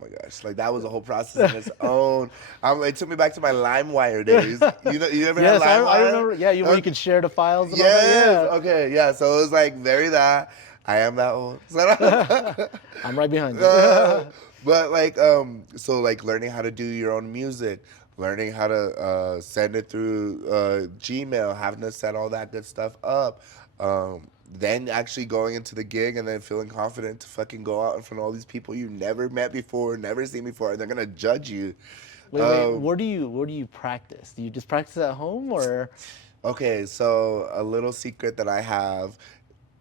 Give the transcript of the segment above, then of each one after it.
Oh my gosh, like that was a whole process in its own. It took me back to my LimeWire days. You ever had Yes, I LimeWire? remember. Yeah, where you could share the files and all Yes. that. Okay. Yeah. So it was like very that. I am that old. Yeah. I'm right behind you. Uh, but like so like learning how to do your own music, learning how to send it through Gmail, having to set all that good stuff up, then actually going into the gig and then feeling confident to fucking go out in front of all these people you never met before, never seen before, and they're gonna judge you. Wait. Where do you practice? Do you just practice at home or Okay, so a little secret that I have: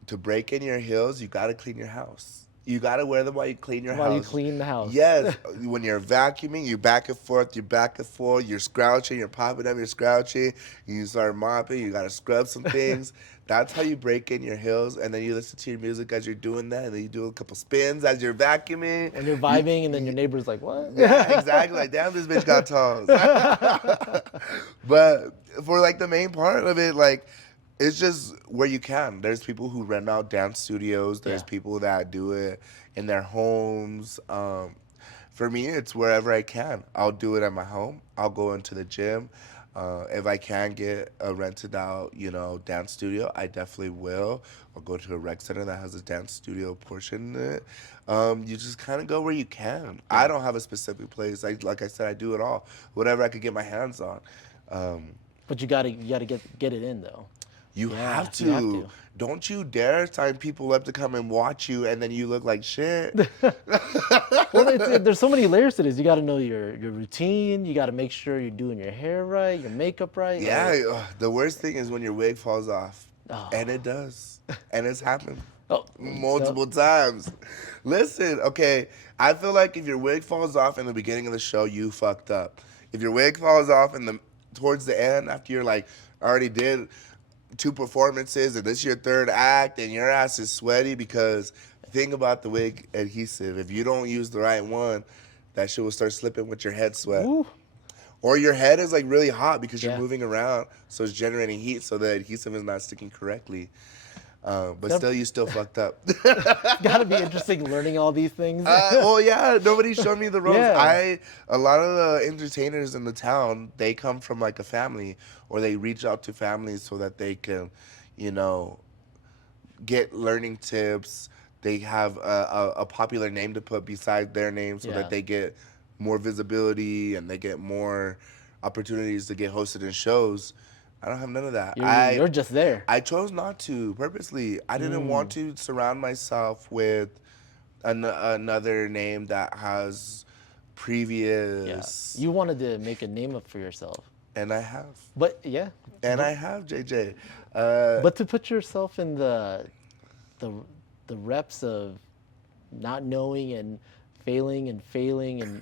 to break in your heels, you gotta clean your house. You gotta wear them while you clean your while you house. clean the house? Yes, when you're vacuuming, you're back and forth, you're back and forth, you're scrouching, you're popping up, you're scrouching, you start mopping, you gotta scrub some things. That's how you break in your heels, and then you listen to your music as you're doing that, and then you do a couple spins as you're vacuuming. When you're You, vibing and then your neighbor's like, "What?" yeah, exactly. Like, damn, this bitch got toes. But for like the main part of it, like, it's just where you can. There's people who rent out dance studios. There's Yeah. people that do it in their homes. For me, it's wherever I can. I'll do it at my home. I'll go into the gym. If I can get a rented out, dance studio, I definitely will. I'll go to a rec center that has a dance studio portion in it. You just kind of go where you can. I Yeah. don't have a specific place. Like I said, I do it all. Whatever I could get my hands on. Um, But you gotta get it in though. you Yeah, have you have to. to. Don't you dare sign people up to come and watch you, and then you look like shit. Well, there's so many layers to this. You got to know your routine. You got to make sure you're doing your hair right, your makeup right. Yeah, Like, the worst thing is when your wig falls off, and oh, it does, and it's happened oh, so, multiple times. Listen, okay, I feel like if your wig falls off in the beginning of the show, you fucked up. If your wig falls off towards the end, after you're like already did two performances and this is your third act and your ass is sweaty because the thing about the wig adhesive, if you don't use the right one, that shit will start slipping with your head sweat. woo, Or your head is like really hot because you're yeah. moving around, so it's generating heat, so the adhesive is not sticking correctly. But Yep. still, you still fucked up. Got to be interesting learning all these things. Well, yeah, nobody showed me the ropes. Yeah. A lot of the entertainers in the town, they come from like a family, or they reach out to families so that they can, you know, get learning tips. They have a popular name to put beside their name so that Yeah. they get more visibility and they get more opportunities to get hosted in shows. I don't have none of that. You're just there. I chose not to purposely. I didn't want Mm, to surround myself with another name that has yeah. previous, You wanted to make a name up for yourself. and I have, But yeah. and But, I have JJ. but to put yourself in the the reps of not knowing and failing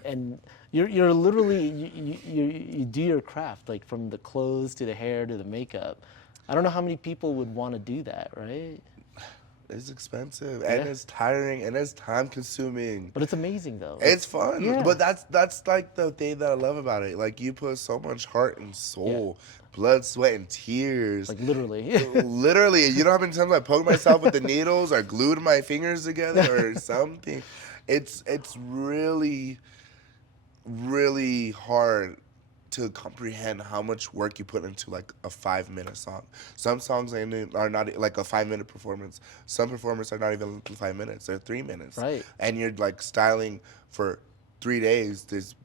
and you're literally you do your craft like from the clothes to the hair to the makeup. I don't know how many people would want to do that, right? It's expensive and Yeah. it's tiring and it's time consuming. But it's amazing though. It's fun, Yeah. but that's like the thing that I love about it. Like you put so much heart and soul, blood, sweat, and tears. Like literally. Literally, you know how many times I poked myself with the needles or glued my fingers together or something. It's really, really hard to comprehend how much work you put into like a 5 minute song. Some songs are not like a 5 minute performance. Some performances are not even 5 minutes; they're 3 minutes. Right. And you're like styling for 3 days this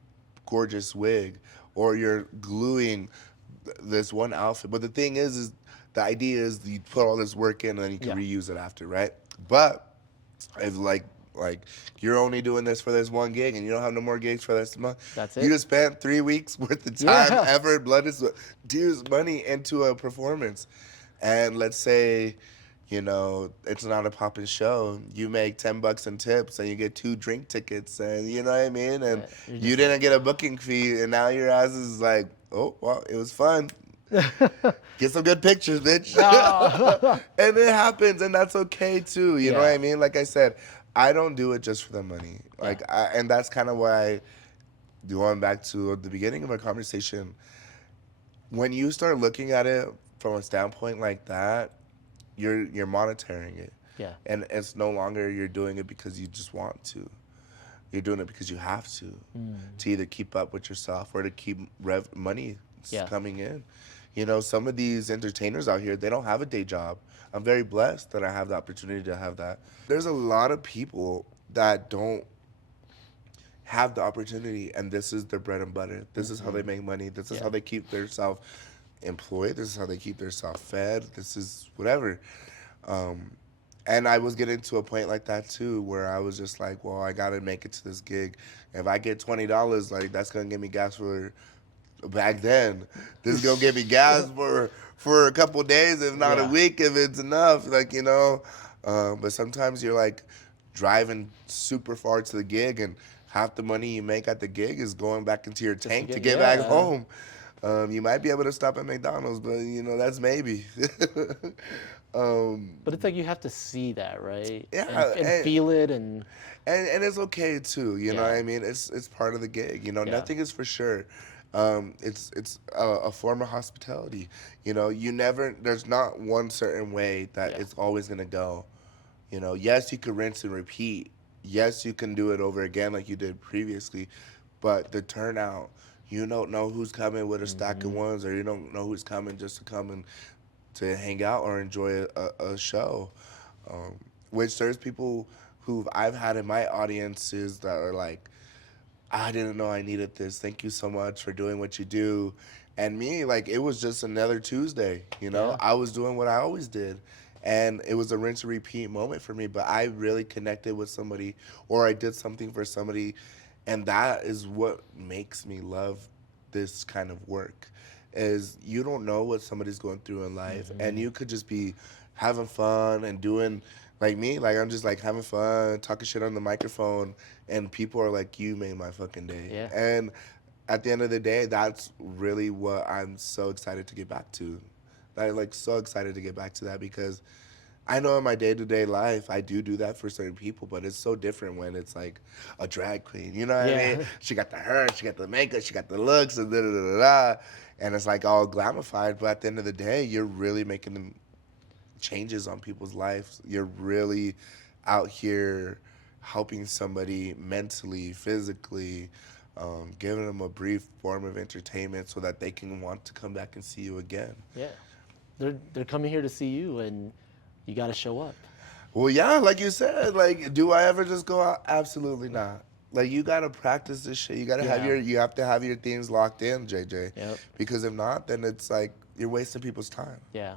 gorgeous wig, or you're gluing this one outfit. But the thing is the idea is you put all this work in and then you can Yeah. reuse it after, right? But if like you're only doing this for this one gig and you don't have no more gigs for this month. That's You it. just spent 3 weeks worth of time, Yeah. effort, blood, and sweat, tears, money into a performance. And let's say, it's not a poppin' show. You make $10 in tips and you get 2 drink tickets, and you know what I mean? And Yeah, you're you just didn't get a booking fee, and now your ass is like, oh, well, it was fun. Get some good pictures, bitch. Oh. And it happens, and that's okay too. You know what Yeah. I mean? Like I said, I don't do it just for the money. Like, and that's kind of why, going back to the beginning of our conversation, when you start looking at it from a standpoint like that, you're monitoring it, Yeah. and it's no longer you're doing it because you just want to. You're doing it because you have to either keep up with yourself or to keep money Yeah. coming in. You know, some of these entertainers out here, they don't have a day job. I'm very blessed that I have the opportunity to have that. There's a lot of people that don't have the opportunity, and this is their bread and butter. This is how they make money. This is Yeah. how they keep themselves employed. This is how they keep themselves fed. This is whatever. Um, and I was getting to a point like that too, where I was just like, well, I gotta make it to this gig. If I get $20, like that's gonna give me gas for back then. This is gonna give me gas for a couple days, if not a Yeah. week, if it's enough. Like you know, but sometimes you're like driving super far to the gig, and half the money you make at the gig is going back into your Just tank to get get back yeah. home. You might be able to stop at McDonald's, but you know that's maybe. um, But it's like you have to see that, right? yeah, And feel it and and it's okay too. You know what yeah. I mean? It's part of the gig. You know, Yeah. nothing is for sure. It's a form of hospitality. You know, you never. There's not one certain way that Yeah. it's always gonna go. You know, yes, you could rinse and repeat. Yes, you can do it over again like you did previously, but the turnout, you don't know who's coming with a stack of ones, or you don't know who's coming just to come and to hang out or enjoy a show. Um, which there's people who I've had in my audiences that are like, I didn't know I needed this. Thank you so much for doing what you do. And me, like, it was just another Tuesday, you know? Yeah. I was doing what I always did. And it was a rinse and repeat moment for me. But I really connected with somebody, or I did something for somebody. And that is what makes me love this kind of work. Is you don't know what somebody's going through in life. And you could just be having fun and doing like me, like I'm just like having fun, talking shit on the microphone, and people are like, "You made my fucking day." Yeah. And at the end of the day, that's really what I'm so excited to get back to. I'm like so excited to get back to that because I know in my day to day life I do that for certain people, but it's so different when it's like a drag queen. You know what I mean? Yeah. She got the hair, she got the makeup, she got the looks, and da da da da. And it's like all glamified, but at the end of the day, you're really making changes on people's lives. You're really out here helping somebody mentally, physically, giving them a brief form of entertainment so that they can want to come back and see you again. Yeah. They're coming here to see you and you got to show up. Well, yeah, like you said, like, do I ever just go out? Absolutely not. Like, you gotta practice this shit. You gotta have Yeah. you have to have your things locked in, JJ. Yep. Because if not, then it's like you're wasting people's time. Yeah.